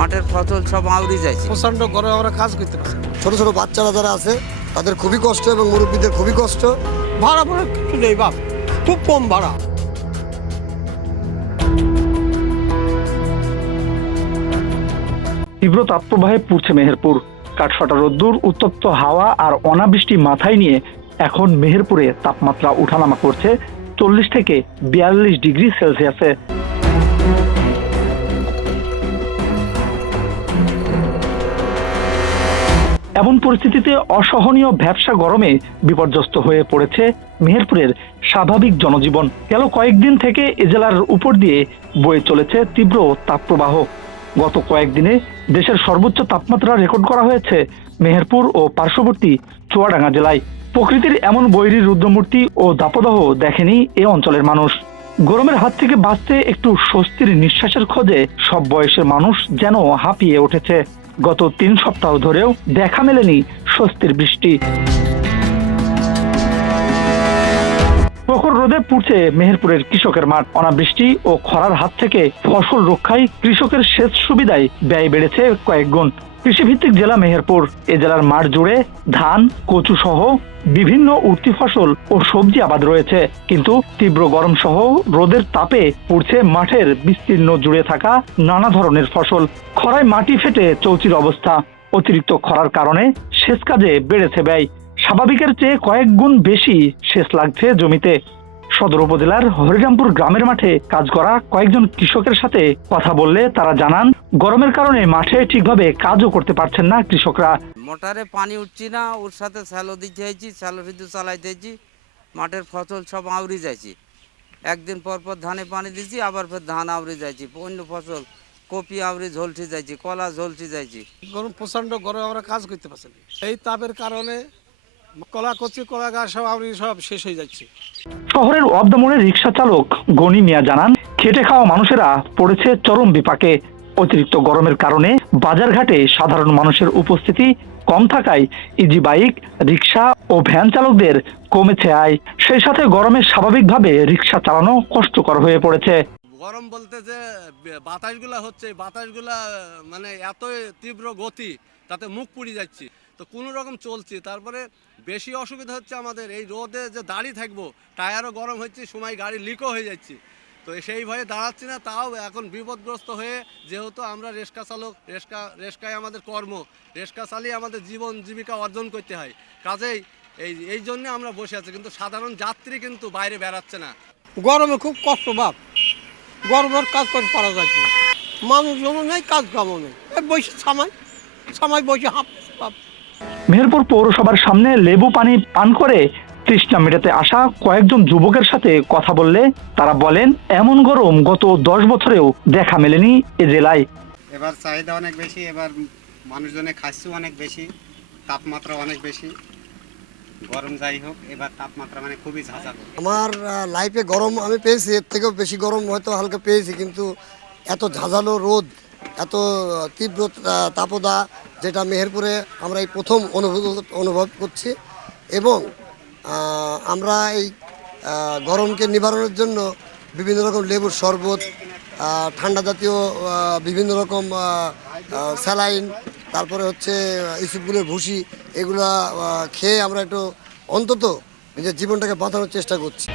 মাঠের ফসল সব আউরি যাইছে। প্রচণ্ড গরমে আমরা কাজ করতে পারছি ছোট ছোট বাচ্চারা যারা আছে তাদের খুবই কষ্ট এবং মুরব্বীদের খুবই কষ্ট। ভাড়া ভাড়া কিছু নেই বাপ খুব কম ভাড়া। তীব্র তাপপ্রবাহে পুড়ছে মেহেরপুর। কাঠফাটা রোদ্দুর উত্তপ্ত হাওয়া আর অনাবৃষ্টি মাথায় নিয়ে এখন মেহেরপুরে তাপমাত্রা উঠানামা করছে চল্লিশ থেকে বিয়াল্লিশ ডিগ্রি সেলসিয়াসে। এমন পরিস্থিতিতে অসহনীয় ব্যবসা গরমে বিপর্যস্ত হয়ে পড়েছে মেহেরপুরের স্বাভাবিক জনজীবন। গেল কয়েকদিন থেকে এ জেলার উপর দিয়ে বয়ে চলেছে তীব্র তাপপ্রবাহ। গত কয়েকদিনে দেশের সর্বোচ্চ তাপমাত্রা রেকর্ড করা হয়েছে মেহেরপুর ও পার্শ্ববর্তী চুয়াডাঙ্গা জেলায়। প্রকৃতির এমন বৈরী রুদ্রমূর্তি ও দাপদাহ দেখেনি এ অঞ্চলের মানুষ। গরমের হাত থেকে বাঁচতে একটু স্বস্তির নিঃশ্বাসের খোঁজে সব বয়সের মানুষ যেন হাঁপিয়ে উঠেছে। গত তিন সপ্তাহ ধরেও দেখা মেলেনি স্বস্তির বৃষ্টি। প্রখর রোদে পুড়ছে মেহেরপুরের কৃষকের মাঠ। অনাবৃষ্টি ও খরার হাত থেকে ফসল রক্ষায় কৃষকের সেচ সুবিধায় ব্যয় বেড়েছে কয়েক গুণ। কৃষিভিত্তিক জেলা মেহেরপুর। এ জেলার মাঠ জুড়ে ধান, কচু সহ বিভিন্ন উঠতি ফসল ও সবজি আবাদ রয়েছে। কিন্তু তীব্র গরম সহ রোদের তাপে পুড়ছে মাঠের বিস্তীর্ণ জুড়ে থাকা নানা ধরনের ফসল। খরায় মাটি ফেটে চৌচির অবস্থা। অতিরিক্ত খরার কারণে সেচ কাজে বেড়েছে ব্যয়। স্বাভাবিকের চেয়ে কয়েক গুণ বেশি সেচ লাগছে জমিতে। সদর উপজেলার হরিরামপুর গ্রামের মাঠে কাজ করা কয়েকজন কৃষকের সাথে কথা বললে তারা জানান গরমের কারণে মাঠে ঠিকভাবে কাজও করতে পারছেন না কৃষকরা। মোটরে পানি উঠছি না ওর সাথে স্যালো দিতে হয়েছি স্যালো শুধু চালাইতে হয়েছি মাঠের ফসল সব আউরি যাইছি। একদিন পর পর ধানে পানি দিছি আবার ফের ধান আউরি যাইছি অন্য ফসল কপি আউরি ঝলসি যাইছি কলা ঝলসি যাইছি। গরম প্রচণ্ড গরমে আমরা কাজ করতে পারছি না। এই তাপের কারণে কলা কচি কলা গাছ সব সব শেষ হয়ে যাচ্ছে। শহরের অবদমনের রিক্সা চালক গনি মিয়া জানান খেটে খাওয়া মানুষেরা পড়েছে চরম বিপাকে। অতিরিক্ত গরমের কারণে বাজারঘাটে সাধারণ মানুষের উপস্থিতি কম থাকায় ইজি বাইক রিক্সা ও ভ্যান চালকদের কমেছে আয়। সেই সাথে গরমে স্বাভাবিকভাবে রিক্সা চালানো কষ্টকর হয়ে পড়েছে। গরম বলতে যে বাতাসগুলা হচ্ছে বাতাসগুলা মানে এত তীব্র গতি তাতে মুখ পুড়ে যাচ্ছি। তো কোনো রকম চলছি। তারপরে বেশি অসুবিধা হচ্ছে আমাদের, এই রোদে যে দাঁড়িয়ে থাকব, টায়ারও গরম হচ্ছে, সময় গাড়ি লিকও হয়ে যাচ্ছে। তো সেই ভয়ে দাঁড়াচ্ছি না, তাও এখন বিপদগ্রস্ত হয়ে যেহেতু আমরা রেস্কা চালক রেস্কা রেস্কায় আমাদের কর্ম রেস্কা চালিয়ে আমাদের জীবন জীবিকা অর্জন করতে হয়। কাজেই এই এই জন্যে আমরা বসে আছি, কিন্তু সাধারণ যাত্রী কিন্তু বাইরে বেড়াচ্ছে না। গরমে খুব কষ্ট ভাব গরমের কাজ করে পারা যাচ্ছে। মানুষজনও নেই, কাজ কামও নেই। বসে সামাই সামাই বসে হাঁপ মেহেরপুর পৌরসভার সামনে লেবু পানি পান করে তৃষ্ণা মেটাতে আসা কয়েকজন যুবকের সাথে কথা বললে তারা বলেন এমন গরম গত দশ বছরেও দেখা মেলেনি এ জেলায়। এবার চাহিদা অনেক বেশি এবার মানুষজনে খাচ্ছে অনেক বেশি তাপমাত্রা অনেক বেশি। গরম যাই হোক এবার তাপমাত্রা মানে খুবই ঝাঁঝালো। আমার লাইফে গরম আমি পেয়েছি এর থেকেও বেশি গরম হয়তো হালকা পেয়েছি কিন্তু এত ঝাঁঝালো রোদ এত তীব্র তাপদা যেটা মেহেরপুরে আমরা এই প্রথম অনুভূত, অনুভব করছি এবং আমরা এই গরমকে নিবারণের জন্য বিভিন্ন রকম লেবুর শরবত ঠান্ডা জাতীয় বিভিন্ন রকম স্যালাইন, তারপরে হচ্ছে ইসুপগুলোর ভুসি, এগুলা খেয়ে আমরা একটু অন্তত নিজের জীবনটাকে বাঁচানোর চেষ্টা করছি।